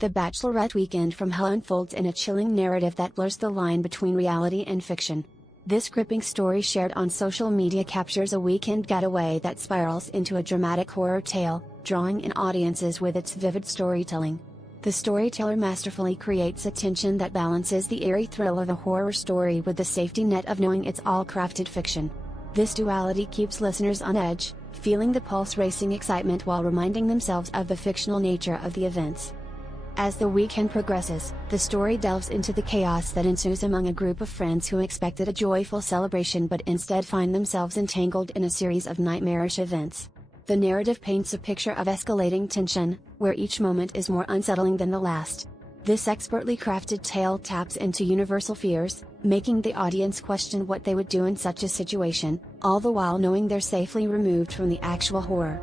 The bachelorette weekend from hell unfolds in a chilling narrative that blurs the line between reality and fiction. This gripping story shared on social media captures a weekend getaway that spirals into a dramatic horror tale, drawing in audiences with its vivid storytelling. The storyteller masterfully creates a tension that balances the eerie thrill of a horror story with the safety net of knowing it's all crafted fiction. This duality keeps listeners on edge, feeling the pulse-racing excitement while reminding themselves of the fictional nature of the events. As the weekend progresses, the story delves into the chaos that ensues among a group of friends who expected a joyful celebration but instead find themselves entangled in a series of nightmarish events. The narrative paints a picture of escalating tension, where each moment is more unsettling than the last. This expertly crafted tale taps into universal fears, making the audience question what they would do in such a situation, all the while knowing they're safely removed from the actual horror.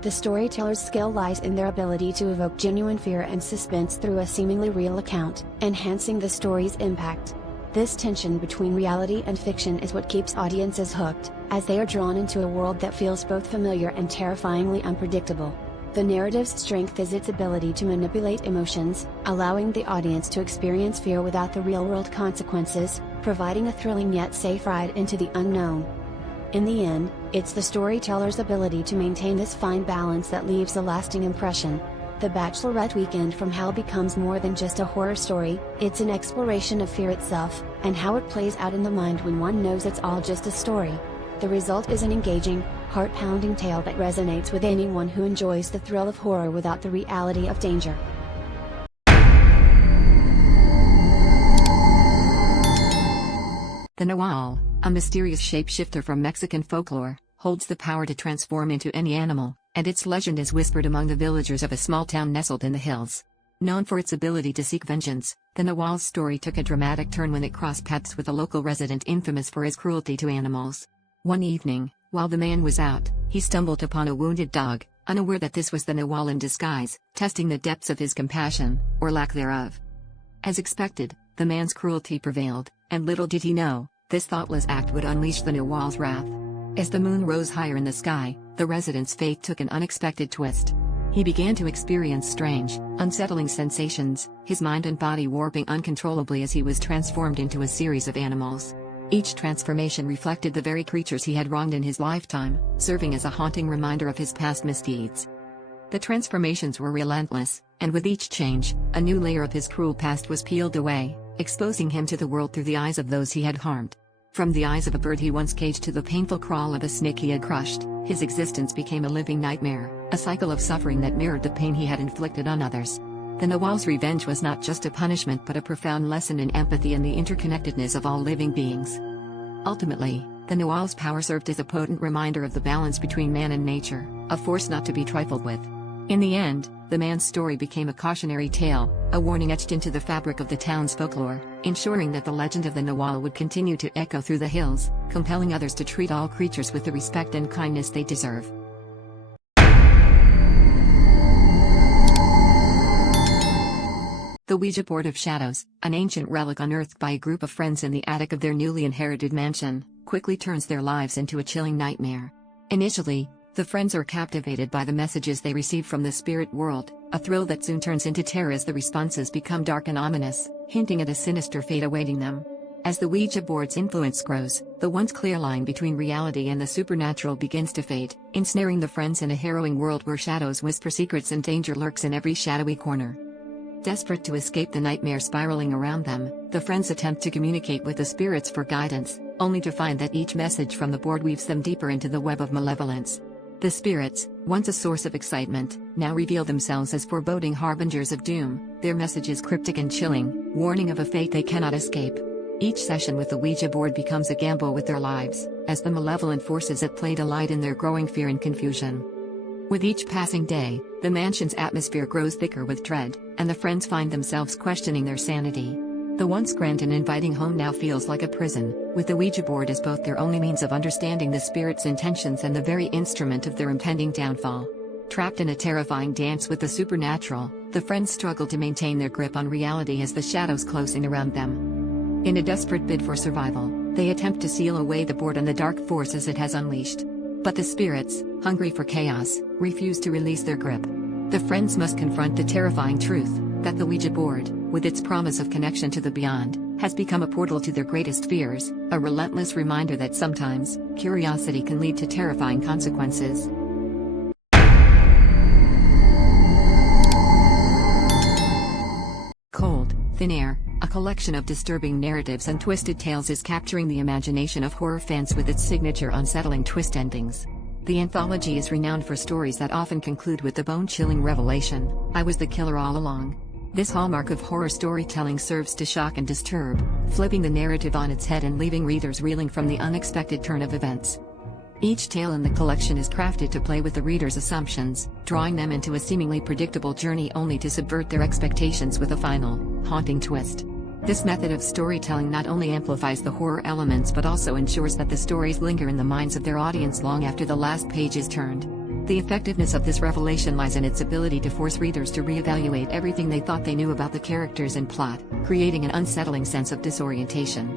The storyteller's skill lies in their ability to evoke genuine fear and suspense through a seemingly real account, enhancing the story's impact. This tension between reality and fiction is what keeps audiences hooked, as they are drawn into a world that feels both familiar and terrifyingly unpredictable. The narrative's strength is its ability to manipulate emotions, allowing the audience to experience fear without the real-world consequences, providing a thrilling yet safe ride into the unknown. In the end, it's the storyteller's ability to maintain this fine balance that leaves a lasting impression. The bachelorette weekend from hell becomes more than just a horror story, it's an exploration of fear itself, and how it plays out in the mind when one knows it's all just a story. The result is an engaging, heart-pounding tale that resonates with anyone who enjoys the thrill of horror without the reality of danger. The Nahual, a mysterious shapeshifter from Mexican folklore, holds the power to transform into any animal, and its legend is whispered among the villagers of a small town nestled in the hills. Known for its ability to seek vengeance, the Nahual's story took a dramatic turn when it crossed paths with a local resident infamous for his cruelty to animals. One evening, while the man was out, he stumbled upon a wounded dog, unaware that this was the Nahual in disguise, testing the depths of his compassion, or lack thereof. As expected, the man's cruelty prevailed, and little did he know, this thoughtless act would unleash the Nahual's wrath. As the moon rose higher in the sky, the resident's fate took an unexpected twist. He began to experience strange, unsettling sensations, his mind and body warping uncontrollably as he was transformed into a series of animals. Each transformation reflected the very creatures he had wronged in his lifetime, serving as a haunting reminder of his past misdeeds. The transformations were relentless, and with each change, a new layer of his cruel past was peeled away, exposing him to the world through the eyes of those he had harmed. From the eyes of a bird he once caged to the painful crawl of a snake he had crushed, his existence became a living nightmare, a cycle of suffering that mirrored the pain he had inflicted on others. The Nahual's revenge was not just a punishment but a profound lesson in empathy and the interconnectedness of all living beings. Ultimately, the Nahual's power served as a potent reminder of the balance between man and nature, a force not to be trifled with. In the end, the man's story became a cautionary tale, a warning etched into the fabric of the town's folklore, ensuring that the legend of the Nahual would continue to echo through the hills, compelling others to treat all creatures with the respect and kindness they deserve. The Ouija board of shadows, an ancient relic unearthed by a group of friends in the attic of their newly inherited mansion, quickly turns their lives into a chilling nightmare. Initially, the friends are captivated by the messages they receive from the spirit world, a thrill that soon turns into terror as the responses become dark and ominous, hinting at a sinister fate awaiting them. As the Ouija board's influence grows, the once clear line between reality and the supernatural begins to fade, ensnaring the friends in a harrowing world where shadows whisper secrets and danger lurks in every shadowy corner. Desperate to escape the nightmare spiraling around them, the friends attempt to communicate with the spirits for guidance, only to find that each message from the board weaves them deeper into the web of malevolence. The spirits, once a source of excitement, now reveal themselves as foreboding harbingers of doom, their messages cryptic and chilling, warning of a fate they cannot escape. Each session with the Ouija board becomes a gamble with their lives, as the malevolent forces at play delight in their growing fear and confusion. With each passing day, the mansion's atmosphere grows thicker with dread, and the friends find themselves questioning their sanity. The once grand and inviting home now feels like a prison, with the Ouija board as both their only means of understanding the spirit's intentions and the very instrument of their impending downfall. Trapped in a terrifying dance with the supernatural, the friends struggle to maintain their grip on reality as the shadows close in around them. In a desperate bid for survival, they attempt to seal away the board and the dark forces it has unleashed. But the spirits, hungry for chaos, refuse to release their grip. The friends must confront the terrifying truth: that the Ouija board, with its promise of connection to the beyond, has become a portal to their greatest fears, a relentless reminder that sometimes, curiosity can lead to terrifying consequences. Cold, Thin Air, a collection of disturbing narratives and twisted tales is capturing the imagination of horror fans with its signature unsettling twist endings. The anthology is renowned for stories that often conclude with the bone-chilling revelation, "I was the killer all along." This hallmark of horror storytelling serves to shock and disturb, flipping the narrative on its head and leaving readers reeling from the unexpected turn of events. Each tale in the collection is crafted to play with the reader's assumptions, drawing them into a seemingly predictable journey only to subvert their expectations with a final, haunting twist. This method of storytelling not only amplifies the horror elements but also ensures that the stories linger in the minds of their audience long after the last page is turned. The effectiveness of this revelation lies in its ability to force readers to reevaluate everything they thought they knew about the characters and plot, creating an unsettling sense of disorientation.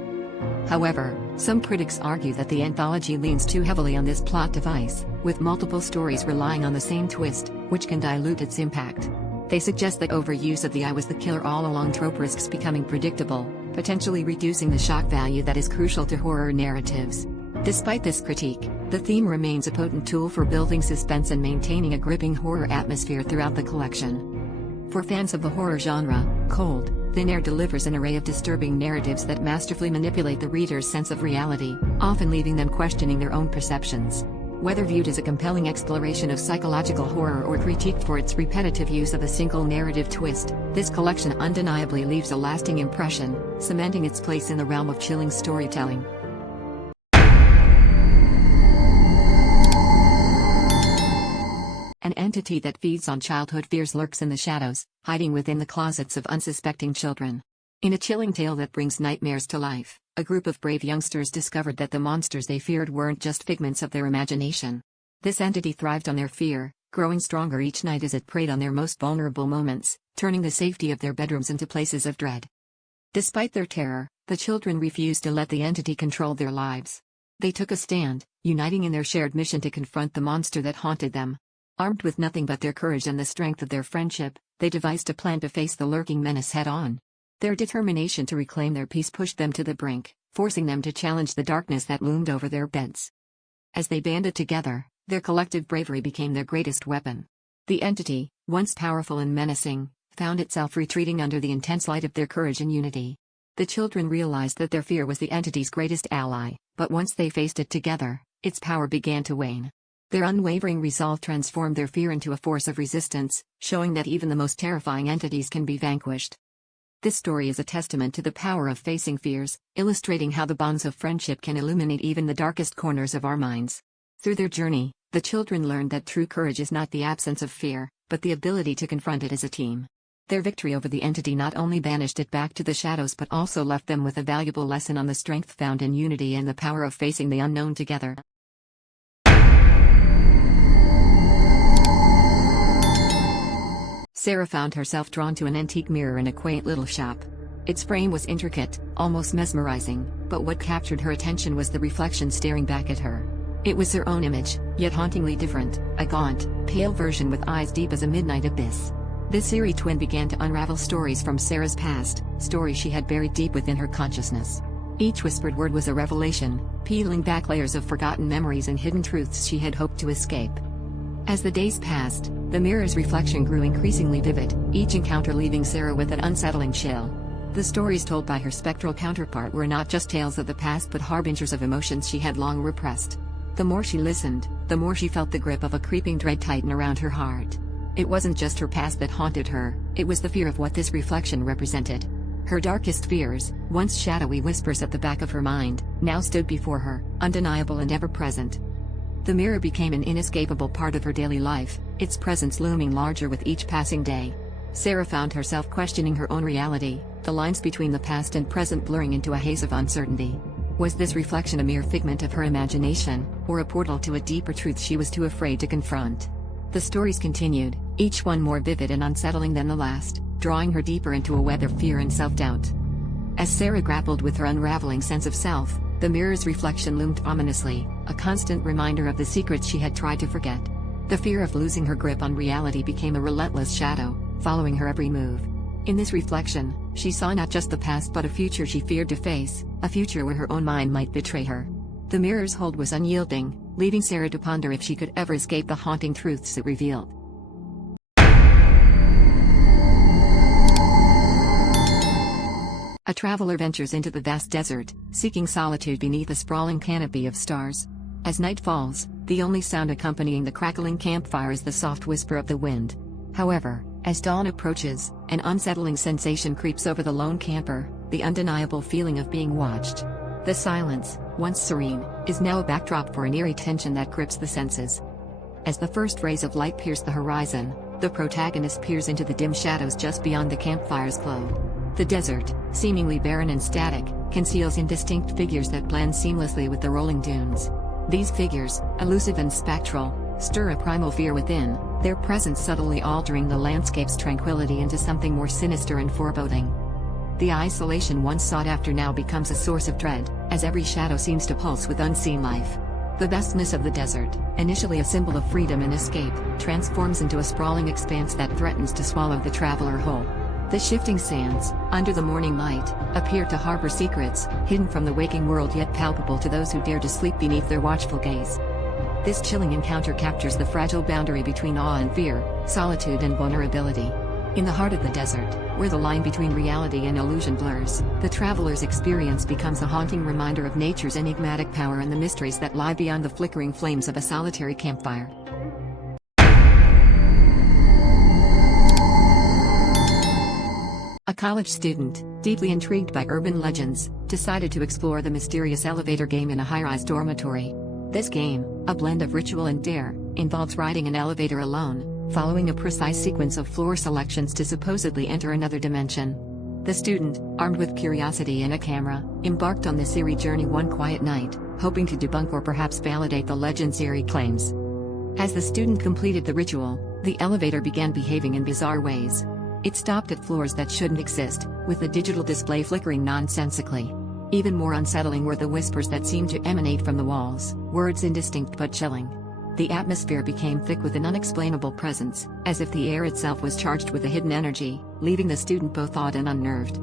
However, some critics argue that the anthology leans too heavily on this plot device, with multiple stories relying on the same twist, which can dilute its impact. They suggest that overuse of the "I was the killer all along" trope risks becoming predictable, potentially reducing the shock value that is crucial to horror narratives. Despite this critique, the theme remains a potent tool for building suspense and maintaining a gripping horror atmosphere throughout the collection. For fans of the horror genre, Cold, Thin Air delivers an array of disturbing narratives that masterfully manipulate the reader's sense of reality, often leaving them questioning their own perceptions. Whether viewed as a compelling exploration of psychological horror or critiqued for its repetitive use of a single narrative twist, this collection undeniably leaves a lasting impression, cementing its place in the realm of chilling storytelling. An entity that feeds on childhood fears lurks in the shadows, hiding within the closets of unsuspecting children. In a chilling tale that brings nightmares to life, a group of brave youngsters discovered that the monsters they feared weren't just figments of their imagination. This entity thrived on their fear, growing stronger each night as it preyed on their most vulnerable moments, turning the safety of their bedrooms into places of dread. Despite their terror, the children refused to let the entity control their lives. They took a stand, uniting in their shared mission to confront the monster that haunted them. Armed with nothing but their courage and the strength of their friendship, they devised a plan to face the lurking menace head-on. Their determination to reclaim their peace pushed them to the brink, forcing them to challenge the darkness that loomed over their beds. As they banded together, their collective bravery became their greatest weapon. The entity, once powerful and menacing, found itself retreating under the intense light of their courage and unity. The children realized that their fear was the entity's greatest ally, but once they faced it together, its power began to wane. Their unwavering resolve transformed their fear into a force of resistance, showing that even the most terrifying entities can be vanquished. This story is a testament to the power of facing fears, illustrating how the bonds of friendship can illuminate even the darkest corners of our minds. Through their journey, the children learned that true courage is not the absence of fear, but the ability to confront it as a team. Their victory over the entity not only banished it back to the shadows but also left them with a valuable lesson on the strength found in unity and the power of facing the unknown together. Sarah found herself drawn to an antique mirror in a quaint little shop. Its frame was intricate, almost mesmerizing, but what captured her attention was the reflection staring back at her. It was her own image, yet hauntingly different, a gaunt, pale version with eyes deep as a midnight abyss. This eerie twin began to unravel stories from Sarah's past, stories she had buried deep within her consciousness. Each whispered word was a revelation, peeling back layers of forgotten memories and hidden truths she had hoped to escape. As the days passed, the mirror's reflection grew increasingly vivid, each encounter leaving Sarah with an unsettling chill. The stories told by her spectral counterpart were not just tales of the past but harbingers of emotions she had long repressed. The more she listened, the more she felt the grip of a creeping dread tighten around her heart. It wasn't just her past that haunted her, it was the fear of what this reflection represented. Her darkest fears, once shadowy whispers at the back of her mind, now stood before her, undeniable and ever-present. The mirror became an inescapable part of her daily life, its presence looming larger with each passing day. Sarah found herself questioning her own reality, the lines between the past and present blurring into a haze of uncertainty. Was this reflection a mere figment of her imagination, or a portal to a deeper truth she was too afraid to confront? The stories continued, each one more vivid and unsettling than the last, drawing her deeper into a web of fear and self-doubt. As Sarah grappled with her unraveling sense of self, the mirror's reflection loomed ominously, a constant reminder of the secrets she had tried to forget. The fear of losing her grip on reality became a relentless shadow, following her every move. In this reflection, she saw not just the past but a future she feared to face, a future where her own mind might betray her. The mirror's hold was unyielding, leaving Sarah to ponder if she could ever escape the haunting truths it revealed. A traveler ventures into the vast desert, seeking solitude beneath a sprawling canopy of stars. As night falls, the only sound accompanying the crackling campfire is the soft whisper of the wind. However, as dawn approaches, an unsettling sensation creeps over the lone camper, the undeniable feeling of being watched. The silence, once serene, is now a backdrop for an eerie tension that grips the senses. As the first rays of light pierce the horizon, the protagonist peers into the dim shadows just beyond the campfire's glow. The desert, seemingly barren and static, conceals indistinct figures that blend seamlessly with the rolling dunes. These figures, elusive and spectral, stir a primal fear within, their presence subtly altering the landscape's tranquility into something more sinister and foreboding. The isolation once sought after now becomes a source of dread, as every shadow seems to pulse with unseen life. The vastness of the desert, initially a symbol of freedom and escape, transforms into a sprawling expanse that threatens to swallow the traveler whole. The shifting sands, under the morning light, appear to harbor secrets, hidden from the waking world yet palpable to those who dare to sleep beneath their watchful gaze. This chilling encounter captures the fragile boundary between awe and fear, solitude and vulnerability. In the heart of the desert, where the line between reality and illusion blurs, the traveler's experience becomes a haunting reminder of nature's enigmatic power and the mysteries that lie beyond the flickering flames of a solitary campfire. A college student, deeply intrigued by urban legends, decided to explore the mysterious elevator game in a high-rise dormitory. This game, a blend of ritual and dare, involves riding an elevator alone, following a precise sequence of floor selections to supposedly enter another dimension. The student, armed with curiosity and a camera, embarked on this eerie journey one quiet night, hoping to debunk or perhaps validate the legend's eerie claims. As the student completed the ritual, the elevator began behaving in bizarre ways. It stopped at floors that shouldn't exist, with the digital display flickering nonsensically. Even more unsettling were the whispers that seemed to emanate from the walls, words indistinct but chilling. The atmosphere became thick with an unexplainable presence, as if the air itself was charged with a hidden energy, leaving the student both awed and unnerved.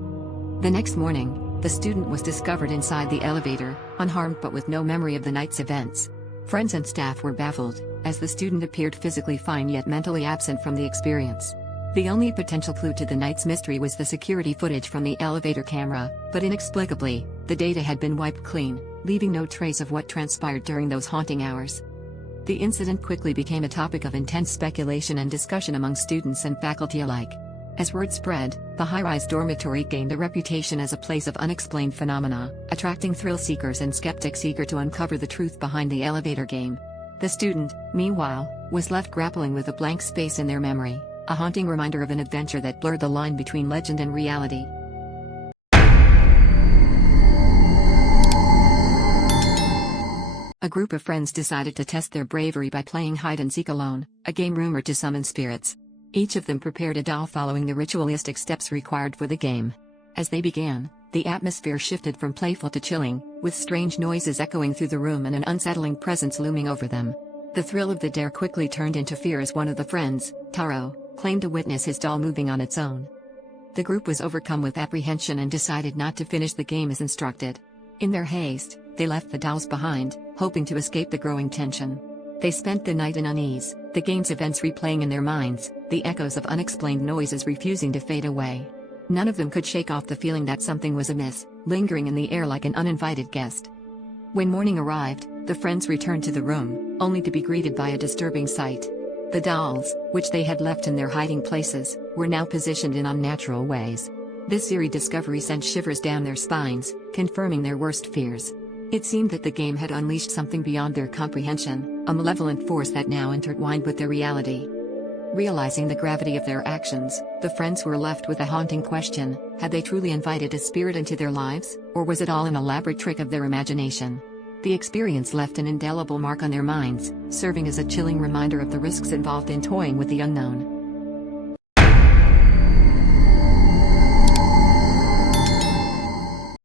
The next morning, the student was discovered inside the elevator, unharmed but with no memory of the night's events. Friends and staff were baffled, as the student appeared physically fine yet mentally absent from the experience. The only potential clue to the night's mystery was the security footage from the elevator camera, but inexplicably, the data had been wiped clean, leaving no trace of what transpired during those haunting hours. The incident quickly became a topic of intense speculation and discussion among students and faculty alike. As word spread, the high-rise dormitory gained a reputation as a place of unexplained phenomena, attracting thrill-seekers and skeptics eager to uncover the truth behind the elevator game. The student, meanwhile, was left grappling with a blank space in their memory, a haunting reminder of an adventure that blurred the line between legend and reality. A group of friends decided to test their bravery by playing hide-and-seek alone, a game rumored to summon spirits. Each of them prepared a doll following the ritualistic steps required for the game. As they began, the atmosphere shifted from playful to chilling, with strange noises echoing through the room and an unsettling presence looming over them. The thrill of the dare quickly turned into fear as one of the friends, Taro, claimed to witness his doll moving on its own. The group was overcome with apprehension and decided not to finish the game as instructed. In their haste, they left the dolls behind, hoping to escape the growing tension. They spent the night in unease, the game's events replaying in their minds, the echoes of unexplained noises refusing to fade away. None of them could shake off the feeling that something was amiss, lingering in the air like an uninvited guest. When morning arrived, the friends returned to the room, only to be greeted by a disturbing sight. The dolls, which they had left in their hiding places, were now positioned in unnatural ways. This eerie discovery sent shivers down their spines, confirming their worst fears. It seemed that the game had unleashed something beyond their comprehension, a malevolent force that now intertwined with their reality. Realizing the gravity of their actions, the friends were left with a haunting question: had they truly invited a spirit into their lives, or was it all an elaborate trick of their imagination? The experience left an indelible mark on their minds, serving as a chilling reminder of the risks involved in toying with the unknown.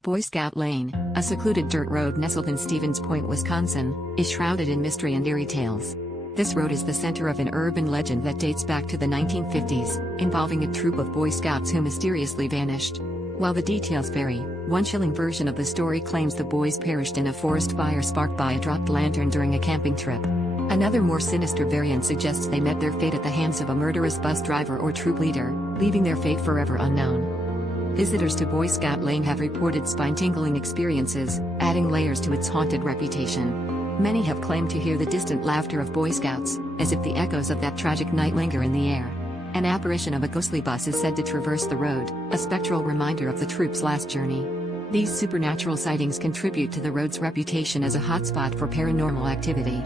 Boy Scout Lane, a secluded dirt road nestled in Stevens Point, Wisconsin, is shrouded in mystery and eerie tales. This road is the center of an urban legend that dates back to the 1950s, involving a troop of Boy Scouts who mysteriously vanished. While the details vary, one chilling version of the story claims the boys perished in a forest fire sparked by a dropped lantern during a camping trip. Another more sinister variant suggests they met their fate at the hands of a murderous bus driver or troop leader, leaving their fate forever unknown. Visitors to Boy Scout Lane have reported spine-tingling experiences, adding layers to its haunted reputation. Many have claimed to hear the distant laughter of Boy Scouts, as if the echoes of that tragic night linger in the air. An apparition of a ghostly bus is said to traverse the road, a spectral reminder of the troop's last journey. These supernatural sightings contribute to the road's reputation as a hotspot for paranormal activity.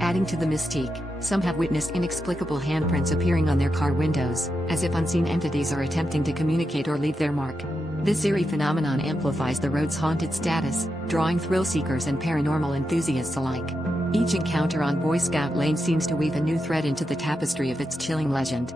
Adding to the mystique, some have witnessed inexplicable handprints appearing on their car windows, as if unseen entities are attempting to communicate or leave their mark. This eerie phenomenon amplifies the road's haunted status, drawing thrill seekers and paranormal enthusiasts alike. Each encounter on Boy Scout Lane seems to weave a new thread into the tapestry of its chilling legend.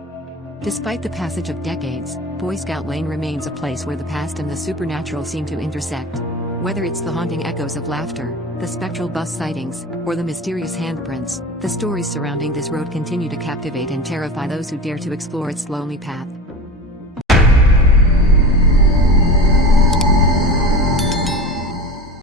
Despite the passage of decades, Boy Scout Lane remains a place where the past and the supernatural seem to intersect. Whether it's the haunting echoes of laughter, the spectral bus sightings, or the mysterious handprints, the stories surrounding this road continue to captivate and terrify those who dare to explore its lonely path.